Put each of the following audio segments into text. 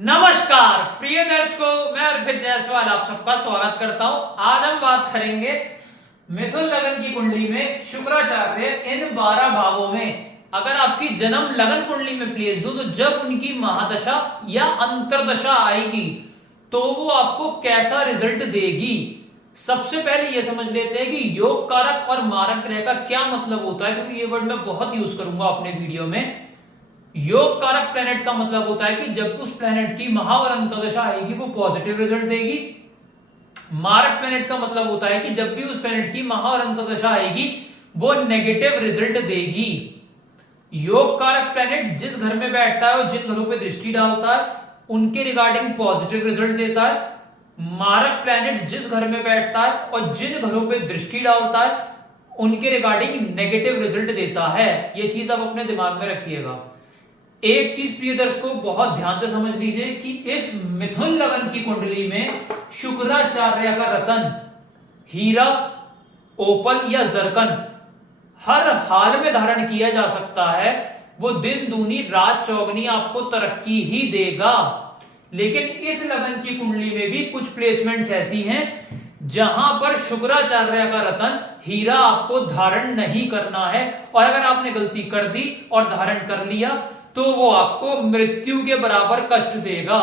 नमस्कार प्रिय दर्शकों, मैं अर्पित जायसवाल आप सबका स्वागत करता हूं। आज हम बात करेंगे मिथुन लगन की कुंडली में शुक्राचार्य इन 12 भावों में अगर आपकी जन्म लगन कुंडली में प्लेस्ड हो तो जब उनकी महादशा या अंतरदशा आएगी तो वो आपको कैसा रिजल्ट देगी। सबसे पहले ये समझ लेते हैं कि योग कारक और मारक ग्रह का क्या मतलब होता है, क्योंकि ये वर्ड मैं बहुत यूज करूंगा अपने वीडियो में। योग कारक प्लेनेट का मतलब होता है कि जब उस प्लेनेट की महा और अंतर्दशा आएगी वो पॉजिटिव रिजल्ट देगी। मारक प्लेनेट का मतलब होता है कि जब भी उस प्लेनेट की महा और अंतर्दशा आएगी वो नेगेटिव रिजल्ट देगी। योग कारक प्लेनेट जिस घर में बैठता है और जिन घरों पे दृष्टि डालता है उनके रिगार्डिंग पॉजिटिव रिजल्ट देता है। मारक प्लेनेट जिस घर में बैठता है और जिन घरों पे दृष्टि डालता है उनके रिगार्डिंग नेगेटिव रिजल्ट देता है। यह चीज आप अपने दिमाग में रखिएगा। एक चीज प्रिय दर्शकों बहुत ध्यान से समझ लीजिए कि इस मिथुन लगन की कुंडली में शुक्राचार्य का रतन, हीरा, ओपल या जरकन हर हाल में धारण किया जा सकता है। वो दिन दूनी रात चौगनी आपको तरक्की ही देगा। लेकिन इस लगन की कुंडली में भी कुछ प्लेसमेंट्स ऐसी हैं जहां पर शुक्राचार्य का रतन, हीरा आपको धारण नहीं करना है, और अगर आपने गलती कर दी और धारण कर लिया तो वो आपको मृत्यु के बराबर कष्ट देगा।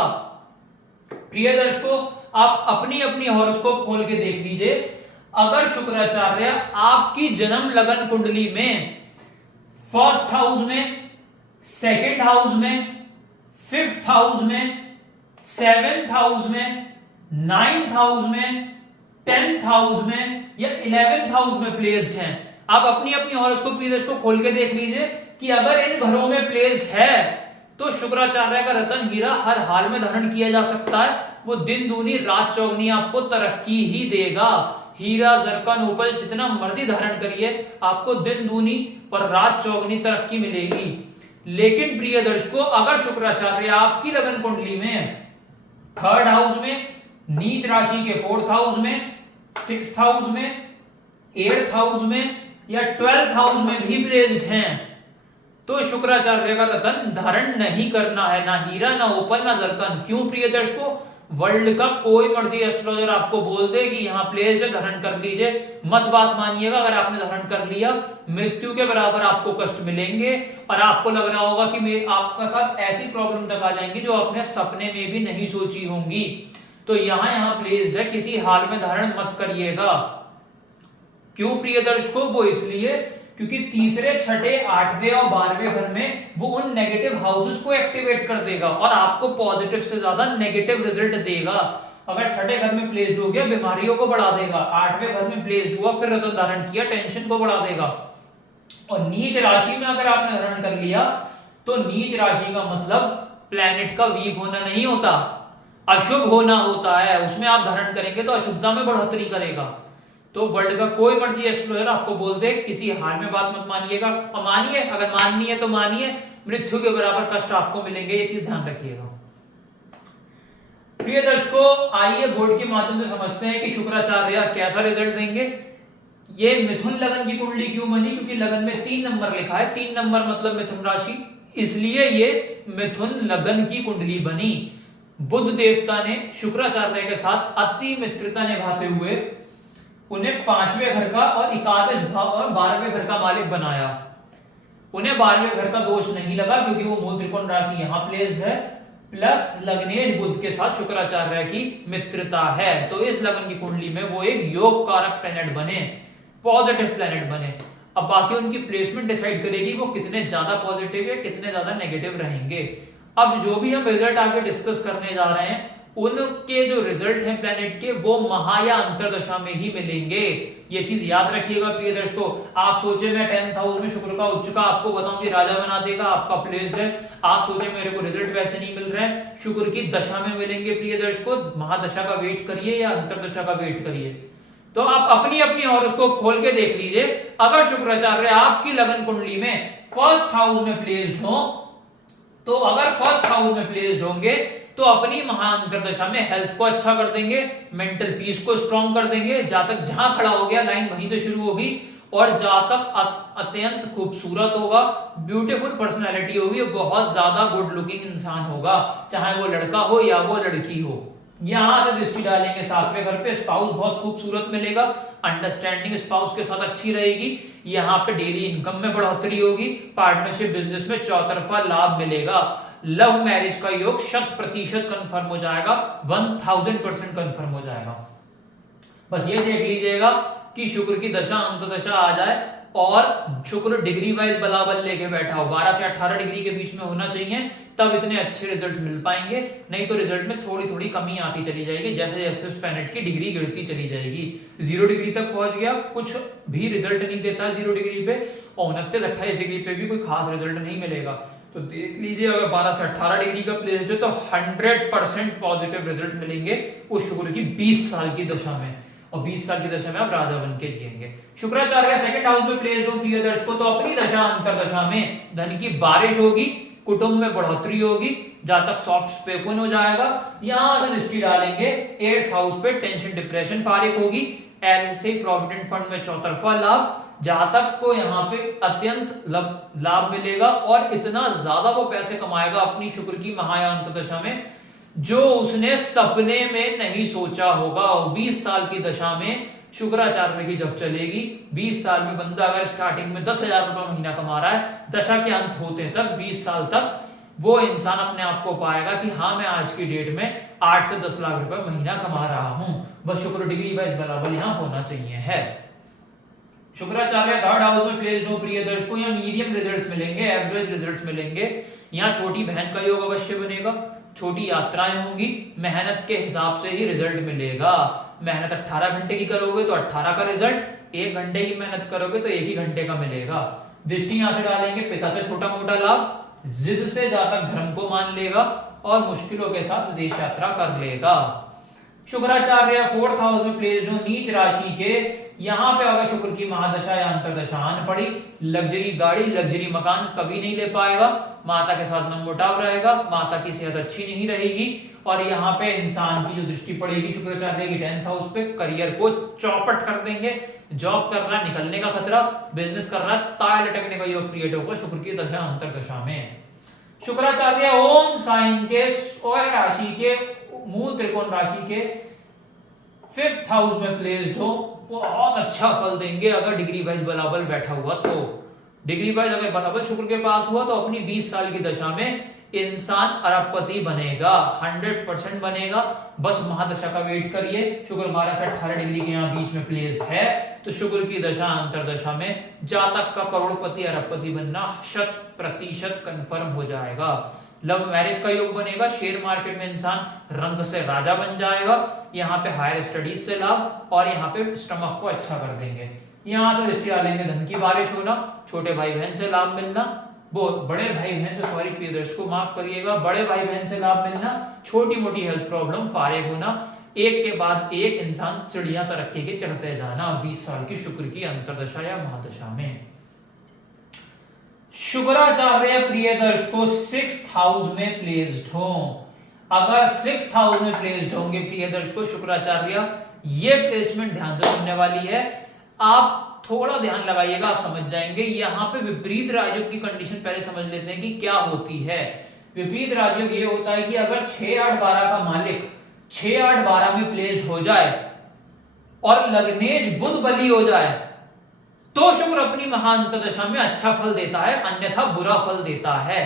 प्रिय दर्शकों, आप अपनी अपनी हॉरोस्कोप खोल के देख लीजिए। अगर शुक्राचार्य आपकी जन्म लगन कुंडली में फर्स्ट हाउस में, सेकंड हाउस में, फिफ्थ हाउस में, सेवेंथ हाउस में, नाइन्थ हाउस में, 10th हाउस में या 11th हाउस में प्लेस्ड हैं, आप अपनी अपनी हॉरोस्कोप प्रिय दर्शकों खोल के देख लीजिए कि अगर इन घरों में प्लेस्ड है तो शुक्राचार्य का रतन, हीरा हर हाल में धारण किया जा सकता है। वो दिन दूनी रात चौगनी आपको तरक्की ही देगा। हीरा, जरकन, ओपल जितना मर्जी धारण करिए आपको दिन दूनी और रात चौगनी तरक्की मिलेगी। लेकिन प्रिय दर्शकों, अगर शुक्राचार्य आपकी लगन कुंडली में थर्ड हाउस में, नीच राशि के फोर्थ हाउस में, सिक्स्थ हाउस में, एट्थ हाउस में या 12th हाउस में भी प्लेस्ड हैं तो शुक्राचार्य का रतन धारण नहीं करना है, ना हीरा, ना ओपल, ना जरकन। क्यों प्रिय दर्शकों? वर्ल्ड का कोई मर्जी एस्ट्रोलॉजर आपको बोल दे कि यहाँ प्लेस्ड है, धारण कर लीजिए, मत बात मानिएगा। अगर आपने धारण कर लिया मृत्यु के बराबर आपको कष्ट मिलेंगे और आपको लग रहा होगा कि आपका साथ ऐसी प्रॉब्लम तक आ जाएंगी जो आपने सपने में भी नहीं सोची होंगी। तो यहाँ प्लेस्ड है, किसी हाल में धारण मत करिएगा। क्यों प्रिय दर्शकों? वो इसलिए क्योंकि तीसरे, छठे, 8वें और 12वें घर में वो उन नेगेटिव हाउसेस को एक्टिवेट कर देगा और आपको पॉजिटिव से ज्यादा नेगेटिव रिजल्ट देगा। अगर छठे घर में प्लेस्ड हो गया बीमारियों को बढ़ा देगा, 8वें घर में प्लेस्ड हुआ फिर रतन धारण किया टेंशन को बढ़ा देगा, और नीच राशि में अगर आपने धारण कर लिया तो नीच राशि का मतलब प्लैनेट का वीक होना नहीं होता, अशुभ होना होता है। उसमें आप धारण करेंगे तो अशुभता में बढ़ोतरी करेगा। तो वर्ल्ड का कोई मर्जी एस्ट्रोलॉजर आपको बोल दे किसी हाल में बात मत मानिएगा, और मानिए, अगर माननी है तो मानिए, मृत्यु के बराबर कष्ट आपको मिलेंगे, ये चीज ध्यान रखिएगा। प्रिय दर्शकों, आइए बोर्ड के माध्यम से समझते हैं कि शुक्राचार्य कैसा रिजल्ट देंगे। ये मिथुन लगन की कुंडली क्यों बनी? क्योंकि लगन में 3 नंबर लिखा है, 3 नंबर मतलब मिथुन राशि, इसलिए ये मिथुन लगन की कुंडली बनी। बुध देवता ने शुक्राचार्य के साथ अति मित्रता निभाते हुए उन्हें 5वें घर का और एकादश भाव और 12वें घर का मालिक बनाया। उन्हें 12वें घर का दोष नहीं लगा क्योंकि वो मूल त्रिकोण राशि यहां प्लेस्ड है, प्लस लग्नेश बुध के साथ शुक्राचार्य की मित्रता है। तो इस लगन की कुंडली में वो एक योग कारक प्लैनेट बने, पॉजिटिव प्लैनेट बने। अब बाकी उनकी प्लेसमेंट डिसाइड करेगी वो कितने ज्यादा पॉजिटिव है, कितने ज्यादा नेगेटिव रहेंगे। अब जो भी हम रिजल्ट आगे डिस्कस करने जा रहे हैं उनके जो रिजल्ट हैं प्लैनेट के वो महा या अंतरदशा में ही मिलेंगे। ये चीज याद रखिएगा प्रिय दर्शकों। आप सोचे मैं 10th हाउस में शुक्र का उच्च का आपको बताऊं कि राजा बना देगा, आपका प्लेस्ड है, आप सोचे मेरे को रिजल्ट वैसे नहीं मिल रहे हैं, शुक्र की दशा में मिलेंगे। प्रिय दर्शकों, महादशा का वेट करिए या अंतरदशा का वेट करिए। तो आप अपनी अपनी हॉरोस्कोप खोल के देख लीजिए। अगर शुक्राचार्य आपकी लगन कुंडली में फर्स्ट हाउस में प्लेस्ड हो तो अगर फर्स्ट हाउस में प्लेस्ड होंगे तो अपनी महाअंतरदशा में हेल्थ को अच्छा कर देंगे, मेंटल पीस को स्ट्रॉन्ग कर देंगे। जातक जहां खड़ा हो गया लाइन वहीं से शुरू होगी और जातक अत्यंत खूबसूरत होगा, ब्यूटीफुल पर्सनैलिटी होगी, बहुत ज्यादा गुड लुकिंग इंसान होगा, चाहे वो लड़का हो या वो लड़की हो। यहां से दृष्टि डालेंगे 7वें घर पे, स्पाउस बहुत खूबसूरत मिलेगा, अंडरस्टैंडिंग स्पाउस के साथ अच्छी रहेगी, यहाँ पे डेली इनकम में बढ़ोतरी होगी, पार्टनरशिप बिजनेस में चौतरफा लाभ मिलेगा, लव मैरिज का योग 100% कंफर्म हो जाएगा, 1000% कंफर्म हो जाएगा। बस ये देख लीजिएगा कि शुक्र की दशा अंतदशा आ जाए और शुक्र डिग्री वाइज बलाबल लेके बैठा हो, 12 से 18 डिग्री के बीच में होना चाहिए, तब इतने अच्छे रिजल्ट मिल पाएंगे, नहीं तो रिजल्ट में थोड़ी थोड़ी कमी आती चली जाएगी, जैसे जैसे उस प्लैनेट की डिग्री गिरती चली जाएगी। 0 डिग्री तक पहुंच गया, कुछ भी रिजल्ट नहीं देता 0 डिग्री पे, और 29-28 डिग्री पे भी कोई खास रिजल्ट नहीं मिलेगा। तो देख लीजिए अगर 12 से 18 डिग्री का प्लेस है तो 100% पॉजिटिव रिजल्ट मिलेंगे उस शुक्र की 20 साल की दशा में, और 20 साल की दशा में आप राजा बन के जिएंगे। शुक्राचार्य सेकंड हाउस में प्लेस हो प्रिय दर्शकों, तो अपनी दशा अंतरदशा में धन की बारिश होगी, कुटुंब में बढ़ोतरी होगी, जातक सॉफ्ट स्पोकन हो जाएगा। यहां से दृष्टि डालेंगे 8th हाउस पे, टेंशन डिप्रेशन फारिग होगी, एलआईसी प्रोविडेंट फंड में चौतरफा लाभ, जातक को यहाँ पे अत्यंत लाभ मिलेगा और इतना ज्यादा वो पैसे कमाएगा अपनी शुक्र की महायांत दशा में जो उसने सपने में नहीं सोचा होगा। 20 साल की दशा में शुक्राचार्य की जब चलेगी, 20 साल में बंदा अगर स्टार्टिंग में 10,000 रुपए महीना कमा रहा है, दशा के अंत होते तक 20 साल तक वो इंसान अपने आप को पाएगा कि हाँ मैं आज की डेट में 8 से 10 लाख रुपए महीना कमा रहा हूं। बस शुक्र डिग्री वाइज बराबर यहां होना चाहिए है। शुक्राचार्य 3rd हाउस में प्लेस्ड हो प्रिय दर्शकों, यहाँ मीडियम रिजल्ट्स मिलेंगे, एवरेज रिजल्ट्स मिलेंगे। यहाँ छोटी बहन का योग अवश्य बनेगा, छोटी यात्राएं होंगी, मेहनत के हिसाब से ही रिजल्ट मिलेगा। मेहनत 18 घंटे की करोगे तो 18 का रिजल्ट, 1 घंटे की मेहनत करोगे तो 1 ही घंटे का मिलेगा। दृष्टि यहां से डालेंगे पिता से छोटा मोटा लाभ, जिद से जातक धर्म को मान लेगा और मुश्किलों के साथ विदेश यात्रा कर लेगा। शुक्राचार्य 4th हाउस में प्लेस्ड हो नीच राशि के, यहां पे अगर शुक्र की महादशा या अंतरदशा आन पड़ी, लग्जरी गाड़ी लग्जरी मकान कभी नहीं ले पाएगा, माता के साथ मनमुटाव रहेगा, माता की सेहत अच्छी नहीं रहेगी, और यहाँ पे इंसान की जो दृष्टि पड़ेगी शुक्राचार्य की 10th हाउस पे, करियर को चौपट कर देंगे, जॉब कर रहा है निकलने का खतरा, बिजनेस कर रहा है ताय लटकने का योग क्रिएट होगा शुक्र की दशा अंतरदशा में। शुक्राचार्य ओम साइन के और राशि के मूल त्रिकोण राशि के 5th हाउस में प्लेस्ड हो, बहुत अच्छा फल देंगे अगर डिग्री वाइज बलाबल बैठा हुआ तो। डिग्री वाइज अगर बलाबल शुक्र के पास हुआ तो अपनी 20 साल की दशा में इंसान अरबपति बनेगा, 100% बनेगा। बस महादशा का वेट करिए। शुक्र 12 से 18 डिग्री के यहाँ बीच में प्लेस्ड है, तो शुक्र की दशा अंतरदशा में जातक का करोड़पति अरबपति बनना 100% कंफर्म हो जाएगा। लव मैरिज का योग बनेगा, शेयर मार्केट में इंसान रंग से राजा बन जाएगा, यहाँ पे हायर स्टडीज से लाभ, और यहाँ पे स्टमक को अच्छा कर देंगे। यहाँ से दृष्टि डालेंगे धन की बारिश होना, छोटे भाई बहन से लाभ मिलना, वो बड़े भाई बहन से, सॉरी प्रिय दर्शकों माफ करिएगा, बड़े भाई बहन से लाभ मिलना, छोटी मोटी हेल्थ प्रॉब्लम फारिग होना, एक के बाद एक इंसान चिड़िया तरक्की के चढ़ते जाना 20 साल की शुक्र की अंतरदशा या महादशा में। शुक्राचार्य प्रिय दर्शकों 6th हाउस में प्लेस्ड हो, अगर 6th हाउस में प्लेस्ड होंगे प्रिय दर्शकों शुक्राचार्य, ये प्लेसमेंट ध्यान से सुनने वाली है, आप थोड़ा ध्यान लगाइएगा, आप समझ जाएंगे। यहाँ पे विपरीत राजयोग की कंडीशन पहले समझ लेते हैं कि क्या होती है। विपरीत राजयोग ये होता है कि अगर 6, 8, 12 का मालिक 6, 8, 12 में प्लेस्ड हो जाए और लग्नेश बुध बली हो जाए तो शुक्र अपनी महाअंतर्दशा में अच्छा फल देता है, अन्यथा बुरा फल देता है।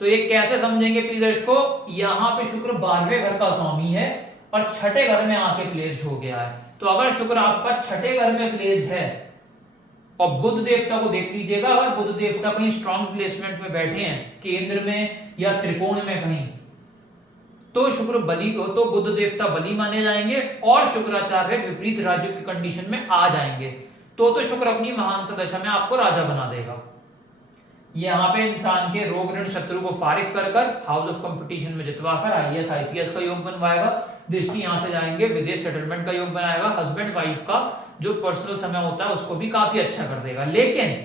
तो ये कैसे समझेंगे प्रिय दर्शकों, यहाँ पे शुक्र 12वें घर का स्वामी है और 6ठे घर में आके प्लेस्ड हो गया है। तो अगर शुक्र आपका 6ठे घर में प्लेस्ड है और बुध देवता को देख लीजिएगा, अगर बुध देवता कहीं स्ट्रॉन्ग प्लेसमेंट में बैठे हैं, केंद्र में या त्रिकोण में कहीं, तो शुक्र बली हो तो बुध देवता बली माने जाएंगे और शुक्राचार्य विपरीत राज्य की कंडीशन में आ जाएंगे, तो शुक्र अपनी महाअंतर्दशा में आपको राजा बना देगा। यहाँ पे इंसान के रोग ऋण शत्रु को फारिग कर कर हाउस ऑफ कंपटीशन में जितवाकर आईएएस आईपीएस का योग बनवाएगा। दृष्टि यहाँ से जाएंगे विदेश सेटलमेंट का योग बनाएगा, हस्बैंड वाइफ का जो पर्सनल समय होता है उसको भी काफी अच्छा कर देगा। लेकिन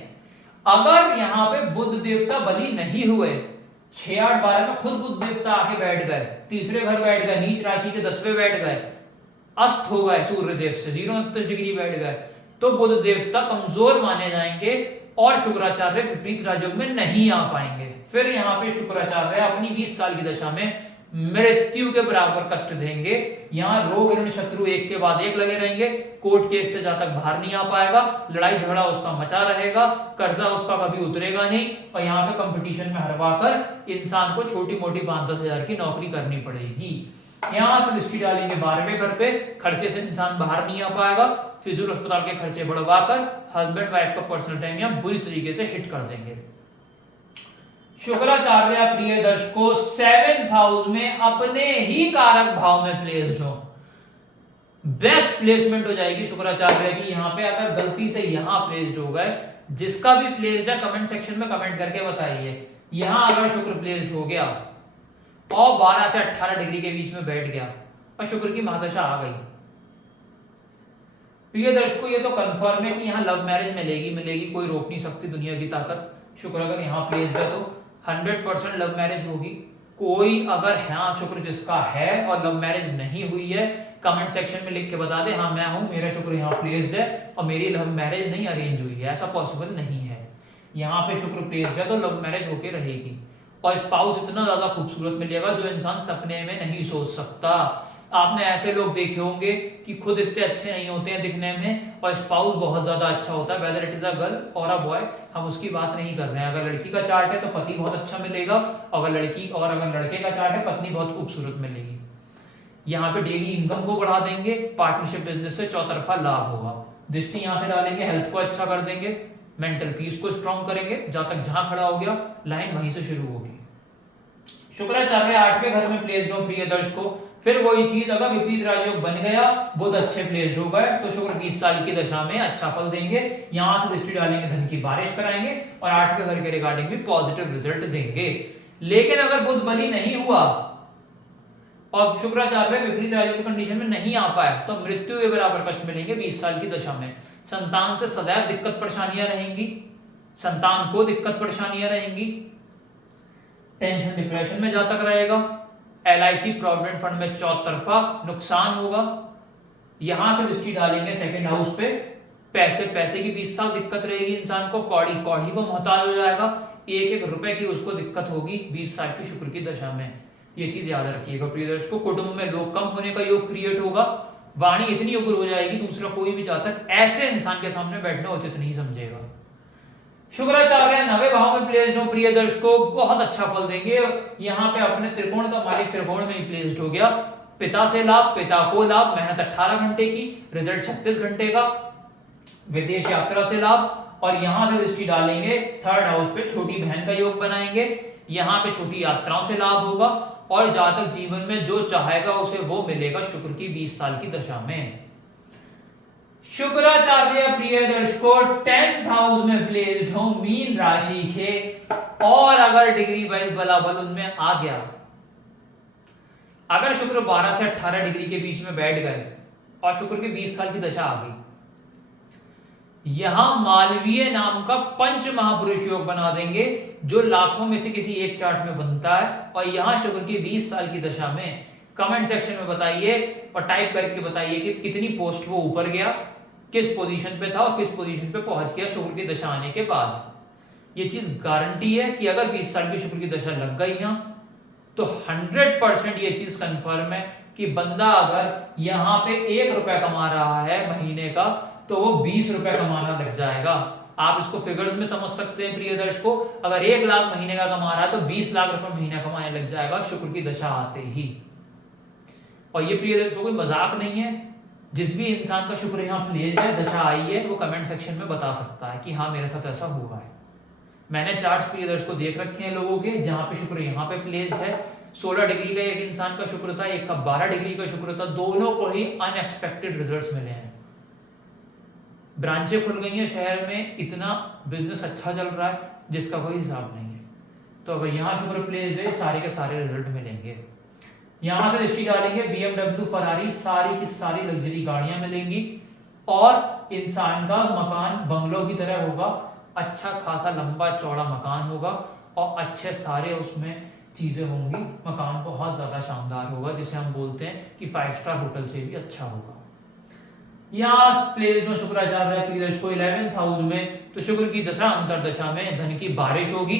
अगर यहाँ पे बुध देवता बली नहीं हुए, 6, 8, 12 में खुद बुध देवता आके बैठ गए, तीसरे घर बैठ गए, नीच राशि के 10वें बैठ गए, अस्त हो गए सूर्य देव से 0-29 डिग्री बैठ गए, तो बुध देवता कमजोर माने जाएंगे और शुक्राचार्य विपरीत राजयोग में नहीं आ पाएंगे। फिर यहाँ पे शुक्राचार्य अपनी 20 साल की दशा में मृत्यु के बराबर कष्ट देंगे। यहाँ रोग ऋण शत्रु एक के बाद एक लगे रहेंगे, कोर्ट केस से जहां तक बाहर नहीं आ पाएगा, लड़ाई झगड़ा उसका मचा रहेगा, कर्जा उसका कभी उतरेगा नहीं, और यहाँ पे कंपटीशन में हरवा कर इंसान को छोटी मोटी 5-10 हजार की नौकरी करनी पड़ेगी। यहाँ से दृष्टि डालेंगे 12वें घर पे, खर्चे से इंसान बाहर नहीं आ पाएगा, फिजूल अस्पताल के खर्चे बढ़वाकर हस्बैंड वाइफ का पर्सनल टाइम यहाँ बुरी तरीके से हिट कर देंगे। शुक्राचार्य प्रिय दर्शकों 7th हाउस में अपने ही कारक भाव में प्लेस्ड हो, बेस्ट प्लेसमेंट हो जाएगी शुक्राचार्य की। यहाँ पे अगर गलती से यहाँ प्लेस्ड हो गए, जिसका भी प्लेस्ड है कमेंट सेक्शन में कमेंट करके बताइए। यहाँ अगर शुक्र प्लेस्ड हो गया और 12 से 18 डिग्री के बीच में बैठ गया और शुक्र की महादशा आ गई, प्रिय दर्शकों ये तो कंफर्म है कि यहाँ लव मैरिज मिलेगी, कोई रोक नहीं सकती दुनिया की ताकत। शुक्र अगर यहाँ प्लेस्ड है तो 100% लव मैरिज होगी। कोई अगर हाँ शुक्र जिसका है और लव मैरिज नहीं हुई है, कमेंट सेक्शन में लिख के बता दे, हाँ मैं हूं, मेरा शुक्र यहाँ प्लेस्ड है और मेरी लव मैरिज नहीं अरेंज हुई है। ऐसा पॉसिबल नहीं है। यहाँ पे शुक्र प्लेस्ड है तो लव मैरिज होके रहेगी और स्पाउस इतना ज्यादा खूबसूरत मिलेगा जो इंसान सपने में नहीं सोच सकता। आपने ऐसे लोग देखे होंगे कि खुद इतने अच्छे नहीं होते हैं दिखने में और स्पाउस बहुत ज्यादा अच्छा होता है, whether it is a girl और अ बॉय, हम उसकी बात नहीं कर रहे हैं। अगर लड़की का चार्ट है तो पति बहुत अच्छा मिलेगा, अगर लड़के का चार्ट है पत्नी बहुत खूबसूरत मिलेगी। यहाँ पे डेली इनकम को बढ़ा देंगे, पार्टनरशिप बिजनेस से चौतरफा लाभ होगा। दृष्टि यहाँ से डालेंगे, हेल्थ को अच्छा कर देंगे, मेंटल पीस को स्ट्रॉन्ग करेंगे, जहां खड़ा हो गया लाइन वहीं से शुरू होगी। शुक्राचार्य 8वें घर में प्लेस्ड हो प्रिय दर्शकों, फिर वही चीज अगर विपरीत राजयोग बन गया, बुध अच्छे प्लेस्ड हो गए तो शुक्र 20 साल की दशा में अच्छा फल देंगे। यहां से दृष्टि डालेंगे, धन की बारिश कराएंगे और 8वें घर के रिगार्डिंग भी पॉजिटिव रिजल्ट देंगे। लेकिन अगर बुध बली नहीं हुआ और शुक्राचार्य विपरीत राजयोग की कंडीशन में नहीं आ पाए तो मृत्यु के बराबर कष्ट मिलेंगे 20 साल की दशा में। संतान से सदैव दिक्कत परेशानियां रहेंगी, संतान को दिक्कत परेशानियां रहेंगी, टेंशन डिप्रेशन में जा तक रहेगा, LIC प्रोविडेंट फंड में चौतरफा नुकसान होगा। यहां से दृष्टि डालेंगे 2nd हाउस पे, पैसे की 20 साल दिक्कत रहेगी इंसान को, कौड़ी को मोहताज हो जाएगा, एक रुपए की उसको दिक्कत होगी 20 साल की शुक्र की दशा में। ये चीज याद रखिएगा प्रिय दर्शकों। कुटुंब में लोग कम होने का योग क्रिएट होगा, वाणी इतनी उग्र हो जाएगी दूसरा कोई भी जातक ऐसे इंसान के सामने बैठना उचित नहीं समझेगा। शुक्राचार्य 9वें भाव में प्लेस्ड हो प्रिय दर्शकों, बहुत अच्छा फल देंगे। यहाँ पे अपने त्रिकोण का मालिक त्रिकोण में ही प्लेस्ड हो गया, पिता से लाभ, पिता को लाभ, मेहनत 18 घंटे की, रिजल्ट 36 घंटे का, विदेश यात्रा से लाभ। और यहां से दृष्टि डालेंगे 3rd हाउस पे, छोटी बहन का योग बनाएंगे, यहाँ पे छोटी यात्राओं से लाभ होगा और जातक जीवन में जो चाहेगा उसे वो मिलेगा शुक्र की 20 साल की दशा में। शुक्राचार्य प्रिय दर्शकों 10th हाउस में प्लेस्ड हो मीन राशि के, और अगर डिग्री वाइज बलाबल उनमें आ गया, अगर शुक्र 12 से 18 डिग्री के बीच में बैठ गए और शुक्र के 20 साल की दशा आ गई, यहां मालवीय नाम का पंच महापुरुष योग बना देंगे जो लाखों में से किसी एक चार्ट में बनता है। और यहां शुक्र की 20 साल की दशा में कमेंट सेक्शन में बताइए और टाइप करके बताइए कि कितनी पोस्ट वो ऊपर गया, किस पोजीशन पे था और किस पोजीशन पे पहुंच गया शुक्र की दशा आने के बाद। ये चीज गारंटी है कि अगर 20 साल की शुक्र की दशा लग गई यहां तो 100% ये चीज कंफर्म है कि बंदा अगर यहां पे 1 रुपया कमा रहा है महीने का तो वो 20 रुपए कमाना लग जाएगा। आप इसको फिगर्स में समझ सकते हैं प्रिय दर्शकों, अगर 1 लाख महीने का कमा रहा है तो 20 लाख रुपए महीना कमाने लग जाएगा शुक्र की दशा आते ही। और ये प्रिय दर्शकों कोई मजाक नहीं है, जिस भी इंसान का शुक्र यहाँ प्लेस्ड है, दशा आई है, वो कमेंट सेक्शन में बता सकता है कि हाँ मेरे साथ ऐसा हुआ है। मैंने चार्ट्स प्रिय दर्शकों देख रखे हैं लोगों के जहां पे शुक्र यहाँ पे प्लेस्ड है। 16 डिग्री का एक इंसान का शुक्र था, एक का 12 डिग्री का शुक्र था, दोनों को ही अनएक्सपेक्टेड रिजल्ट्स मिले हैं। ब्रांचें खुल गई हैं शहर में, इतना बिजनेस अच्छा चल रहा है जिसका कोई हिसाब नहीं है। तो अगर यहाँ शुक्र प्लेस्ड है सारे के सारे रिजल्ट मिलेंगे। यहां से दृष्टि डालेंगे BMW, फरारी, सारी की सारी लग्जरी गाड़ियां मिलेंगी और इंसान का मकान बंगलों की तरह होगा, अच्छा खासा लंबा चौड़ा मकान होगा और अच्छे सारे उसमें चीजें होंगी। मकान बहुत ज्यादा शानदार होगा, जिसे हम बोलते हैं कि 5 स्टार होटल से भी अच्छा होगा। यहाँ प्लेस में शुक्राचार्य है प्रिय दर्शकों 11th हाउस में, तो शुक्र की दशा अंतरदशा में धन की बारिश होगी।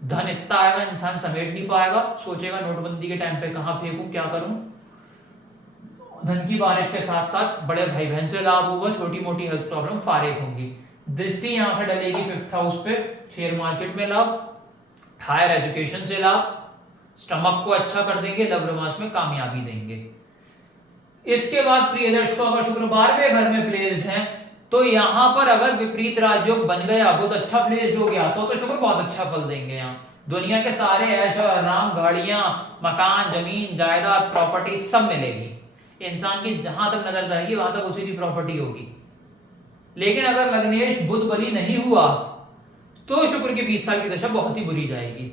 धन इतना आएगा इंसान समेट नहीं पाएगा, सोचेगा नोटबंदी के टाइम पे कहां फेंकूं, क्या करूं। धन की बारिश के साथ साथ बड़े भाई बहन से लाभ होगा, छोटी मोटी हेल्थ प्रॉब्लम फारिग होगी। दृष्टि यहां से डलेगी 5th हाउस पे, शेयर मार्केट में लाभ, हायर एजुकेशन से लाभ, स्टमक को अच्छा कर देंगे, लव रोमांस में कामयाबी देंगे। इसके बाद प्रिय दर्शकों अगर शुक्र 12वें घर में प्लेस्ड है तो यहां पर अगर विपरीत राजयोग बन गया, बहुत अच्छा प्लेस्ड हो गया तो शुक्र बहुत अच्छा फल देंगे। यहाँ दुनिया के सारे ऐशो आराम, गाड़ियां, मकान, जमीन, जायदाद, प्रॉपर्टी सब मिलेगी। इंसान की जहां तक नजर जाएगी वहां तक उसी की प्रॉपर्टी होगी। लेकिन अगर लग्नेश बुध बली नहीं हुआ तो शुक्र की 20 साल की दशा बहुत ही बुरी जाएगी।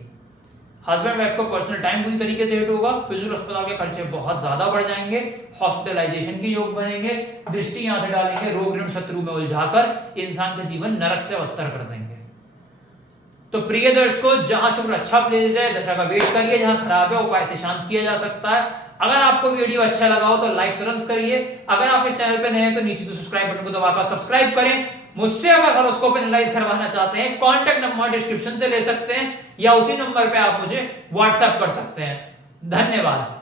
हस्बैंड वाइफ को पर्सनल टाइम पूरी तरीके से हिट होगा, फिजूल अस्पताल के खर्चे बहुत ज्यादा बढ़ जाएंगे, हॉस्पिटलाइजेशन के योग बनेंगे, दृष्टि यहां से डालेंगे, रोग ऋण शत्रु में उलझाकर इंसान का जीवन नरक से बदतर कर देंगे। तो प्रिय दर्शकों जहां शुक्र अच्छा प्लेस्ड है दशा का वेट करिए, जहां खराब है उपाय से शांत किया जा सकता है। अगर आपको वीडियो अच्छा लगा हो तो लाइक तुरंत करिए। अगर आप इस चैनल पे नए हैं तो नीचे तो सब्सक्राइब बटन को दबाकर सब्सक्राइब करें। मुझसे अगर हॉरोस्कोप एनालाइज करवाना चाहते हैं कॉन्टैक्ट नंबर डिस्क्रिप्शन से ले सकते हैं या उसी नंबर पे आप मुझे व्हाट्सएप कर सकते हैं। धन्यवाद।